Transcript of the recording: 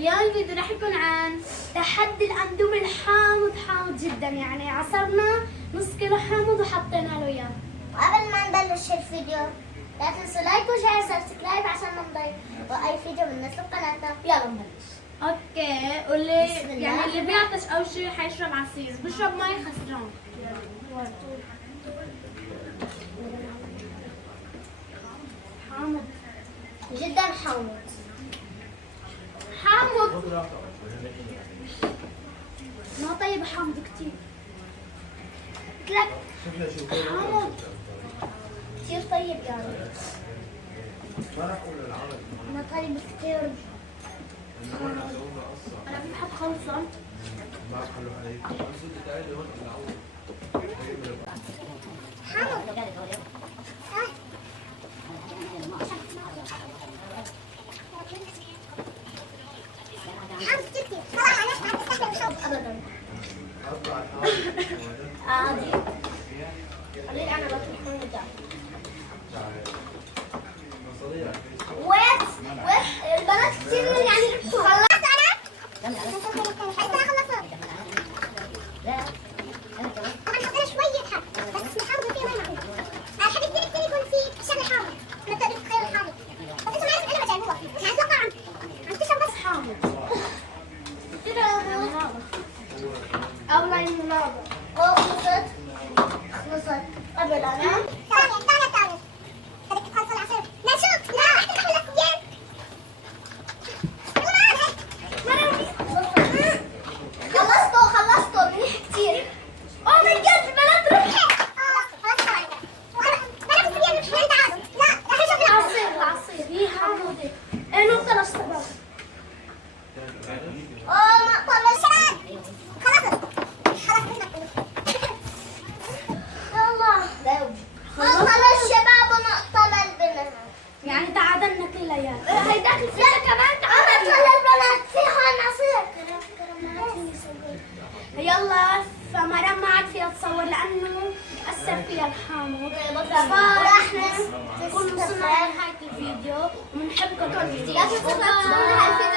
اليوم الفيديو راح يكون عن تحدي الاندومي الحامض، حامض جدا. يعني عصرنا نص كيلو حامض وحطينا له اياه. وقبل ما نبلش الفيديو لا تنسوا لايك وشير سبسكرايب عشان ما نضيع اي فيديو بننزله بقناتنا. يلا نبلش. اوكي، واللي يعني اللي بيعطش او شيء حيشرب عصير، بشرب مي خسران. حامض جدا حامض. حامض ما طيب، حامض كتير. قلت لك حامض كثير طيب يعني. ما طيب كتير. انا بحب خلصة. عادي. خليني انا بطلع ده. ويت البنات كتير يعني خلصت انا؟ حتى انا خلصت. انا حطينا شوية حب بس الحامض فيه ما معروف. الحب كتير يكون فيه شغل حامض. انا بتقدر تتخيل الحامض. بس انت ما عرفت الا مجال هو. يعني اتوقع عم تشرب بس حامض. كده او لا يناظر. خلصت قبل انا. ثانية بدك تخلص العصير. لا شوف لا رح تدخل السجين. خلصته منيح كثير. اوه ماي جاد البنات ربحت. خلصت بنات السجين ربحين. تعالوا لا رح نشوف العصير هي حامضة. ايه نقطة للشباب. ما طلع خلصت يلا نقطة للشباب ونقطة للبنات. يعني تعادلنا كلياتنا. هيداك الفيديو كمان نقطة للبنات. في هون عصير. يلا، فمرام ما عاد فيها تصور لانه اثر فيها الحامض. ونحن نكون وصلنا لنهاية الفيديو وبنحبكم كل لا تنسوا تسووا لها الفيديو